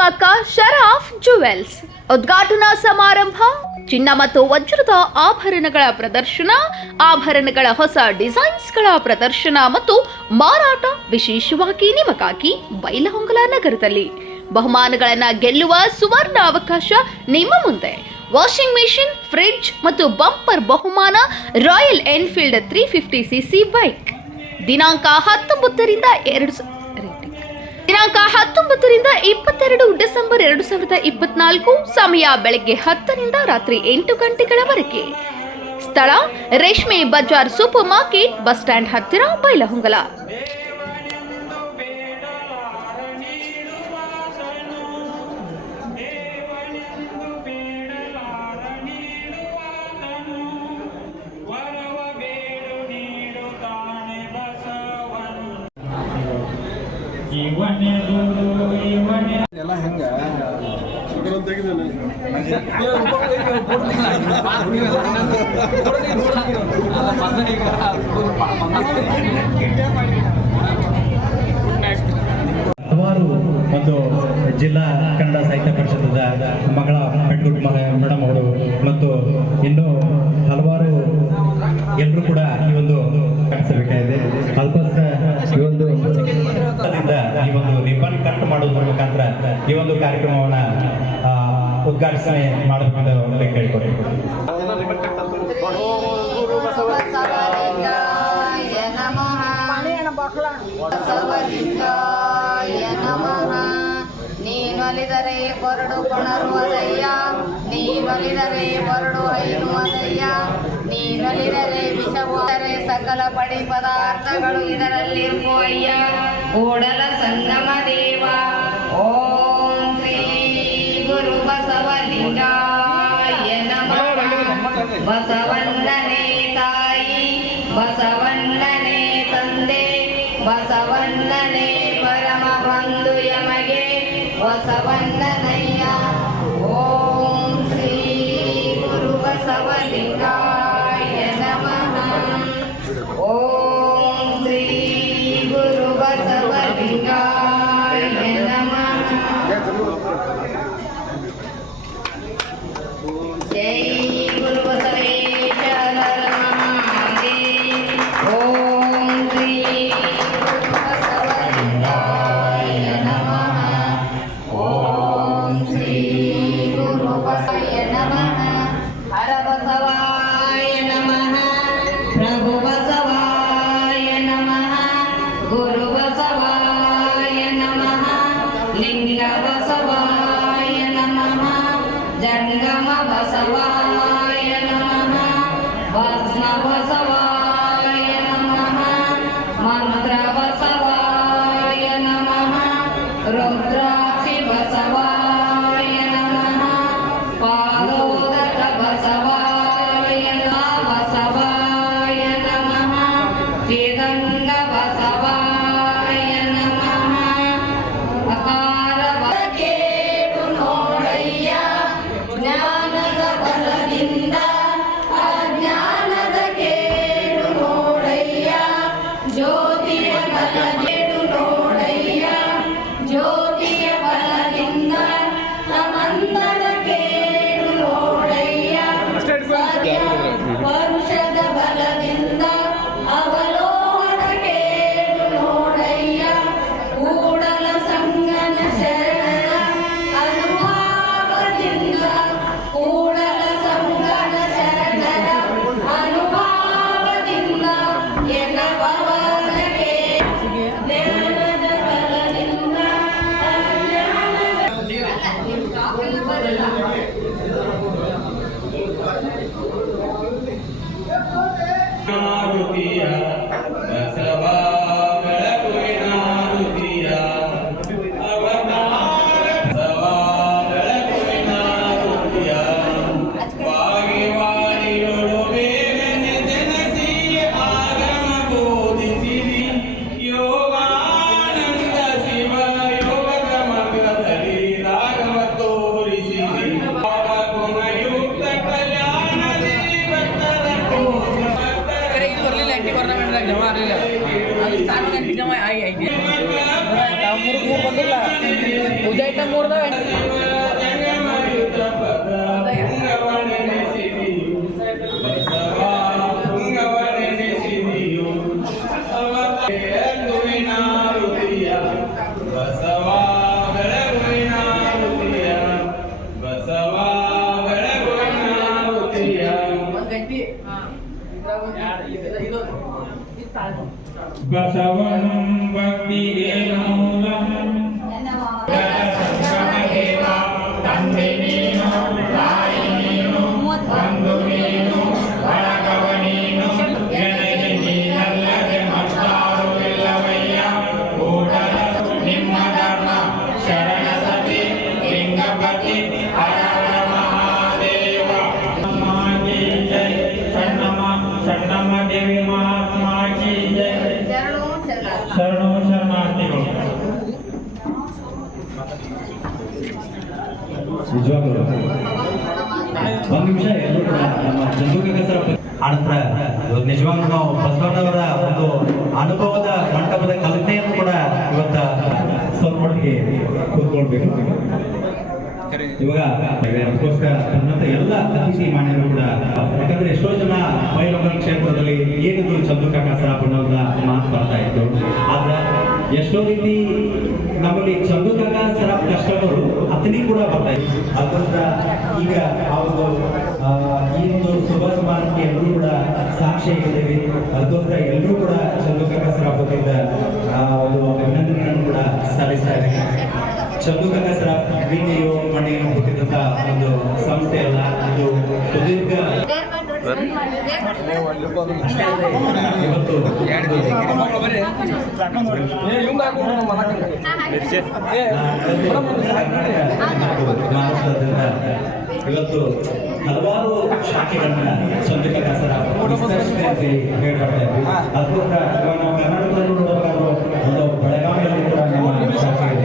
Gokak Shroff jewels. ಉದ್ಘಾಟನಾ ಸಮಾರಂಭ, ಚಿನ್ನ ಮತ್ತು ವಜ್ರದ ಆಭರಣಗಳ ಪ್ರದರ್ಶನ, ಆಭರಣಗಳ ಹೊಸ ಡಿಸೈನ್ಸ್ಗಳ ಪ್ರದರ್ಶನ ಮತ್ತು ಮಾರಾಟ, ವಿಶೇಷವಾಗಿ ನಿಮಗಾಗಿ ಬೈಲಹೊಂಗಲ ನಗರದಲ್ಲಿ. ಬಹುಮಾನಗಳನ್ನು ಗೆಲ್ಲುವ ಸುವರ್ಣ ಅವಕಾಶ ನಿಮ್ಮ ಮುಂದೆ. ವಾಷಿಂಗ್ ಮೆಷಿನ್, ಫ್ರಿಡ್ಜ್ ಮತ್ತು ಬಂಪರ್ ಬಹುಮಾನ Royal Enfield three fifty CC bike. ದಿನಾಂಕ ಹತ್ತೊಂಬತ್ತರಿಂದ ಎರಡು. ದಿನಾಂಕ ಹತ್ತೊಂಬತ್ತರಿಂದ ಇಪ್ಪತ್ತೆರಡು ಡಿಸೆಂಬರ್ ಎರಡು ಸಾವಿರದ ಇಪ್ಪತ್ನಾಲ್ಕು, ಸಮಯ ಬೆಳಗ್ಗೆ ಹತ್ತರಿಂದ ರಾತ್ರಿ ಎಂಟು ಗಂಟೆಗಳವರೆಗೆ. ಸ್ಥಳ ರೇಷ್ಮೆ Bazaar super market bus stand ಹತ್ತಿರ ಬೈಲಹೊಂಗಲ. ಎಲ್ಲ ಹೆಂಗ? ಹಲವಾರು ಒಂದು ಜಿಲ್ಲಾ ಕನ್ನಡ ಸಾಹಿತ್ಯ ಪರಿಷತ್ತದ ಮಗಳ ಪೆಟ್ಗುಡ್ ಮೇಡಮ್ ಅವರು ಮತ್ತು ಇನ್ನೂ ಹಲವಾರು ಎಲ್ಲರೂ ಕೂಡ ಈ ಒಂದು ಕಾಣಿಸಬೇಕಾಗಿದೆ ಅಲ್ಪಸ್ಥ ಈ ಒಂದು ದಿಂದ ಈ ಒಂದು ರಿಬನ್ ಮಾಡೋದ್ರ ಮುಖಾಂತರ ಈ ಒಂದು ಕಾರ್ಯಕ್ರಮವನ್ನ ಉದ್ಘಾಟನೆ ಮಾಡಬೇಕಂತ ನಮಃ ನೀನೊಲಿದರೆ ಕೊರಡು ಕೊಣರುವುದಯ್ಯ ನೀನೊಲಿದರೆ ಕೊರಡು ಐನುವುದಯ್ಯ ನೀನೊಲಿದರೆ ವಿಷವೋದರೆ ಸಕಲ ಪಡಿ ಪದಾರ್ಥಗಳು ಇದರಲ್ಲಿರುವ ಅಯ್ಯ ಕೂಡಲ ಸಂಗಮ ಬಸವಣ್ಣನೇ ತಾಯಿ, ಬಸವಣ್ಣನೇ ತಂದೆ, ಬಸವಣ್ಣನೇ ಪರಮ ಬಂಧು ಯಮಗೆ, ಬಸವಣ್ಣನಯ್ಯ. ಓಂ ಶ್ರೀ ಗುರು ಬಸವಲಿಂಗಾಯ ನಮಃ. ಓಂ ಶ್ರೀ ಗುರು ಬಸವಲಿಂಗಾಯ nas águas Yeah. ಮೂರು ಮೂರು ಬಂದಿಲ್ಲ. ಪೂಜಾ ಐಟಮ್ ಮೂರ್ದಾವ ಬಸವ ಬೆಳಗುವಿನ ಇದು ಬೆಳಗುವಿನ बसवनं वन्दिरे मूलम् ನಿಜವಾಗ್ಲೂ ಬಸವಣ್ಣವರ ಒಂದು ಅನುಭವದ ಮಂಟಪದ ಕಲಿತೆಯನ್ನು ಕೂಡ ಇವತ್ತ ಸ್ವಲ್ಪ ಕೂತ್ಕೊಳ್ಬೇಕು. ಇವಾಗ ಅದಕ್ಕೋಸ್ಕರ ಎಲ್ಲ ಅತಿಥಿ ಮಾನ್ಯರು ಕೂಡ, ಯಾಕಂದ್ರೆ ಎಷ್ಟೋ ಜನ ಬೈಲೊಂಗಲ್ ಕ್ಷೇತ್ರದಲ್ಲಿ ಏನಿದ್ರು ಚಂದುಕ ಕಸರ ಅನ್ನೋದ ಮಾತು ಬರ್ತಾ ಇತ್ತು ಆದ್ರೆ ಎಷ್ಟೋ ರೀತಿ ನಮ್ಮಲ್ಲಿ ಚಂದುಕ ಸರ ಕಷ್ಟಗಳು ಅತನಿ ಕೂಡ ಬರ್ತಾ ಇದ್ರು ಅದರಿಂದ ಈಗ ಅವರು ಈ ಒಂದು ಶುಭ ಸಮಾರಂಭಕ್ಕೆ ಎಲ್ಲರೂ ಕೂಡ ಸಾಕ್ಷಿಯಾಗಿದ್ದೇವೆ ಅದಕ್ಕೋಸ್ಕರ ಎಲ್ಲರೂ ಕೂಡ ಚಂದುಕ ಸರ ವತಿಯಿಂದ ಆ, ಒಂದು ಅಭಿನಂದನೆಗಳನ್ನು ಕೂಡ ಸಲ್ಲಿಸ್ತಾ ಇದ್ದೇವೆ. ಚಂದುಕ ಸರ ವಿಡಿಯೋ ಮಣ್ಣಿನ ಹುಟ್ಟಿದಂತ ಒಂದು ಸಂಸ್ಥೆ ಅಲ್ಲ ಇದು ಸುದೀರ್ಘ ಸರ್ ಇವತ್ತು ಹಲವಾರು ಶಾಖೆಗಳನ್ನ ಸಂಗೀತ ಕಸರ ನಾವು ಬೆಳಗಾವಿಯಲ್ಲಿ ಕೂಡ ನಮ್ಮ ಶಾಖೆ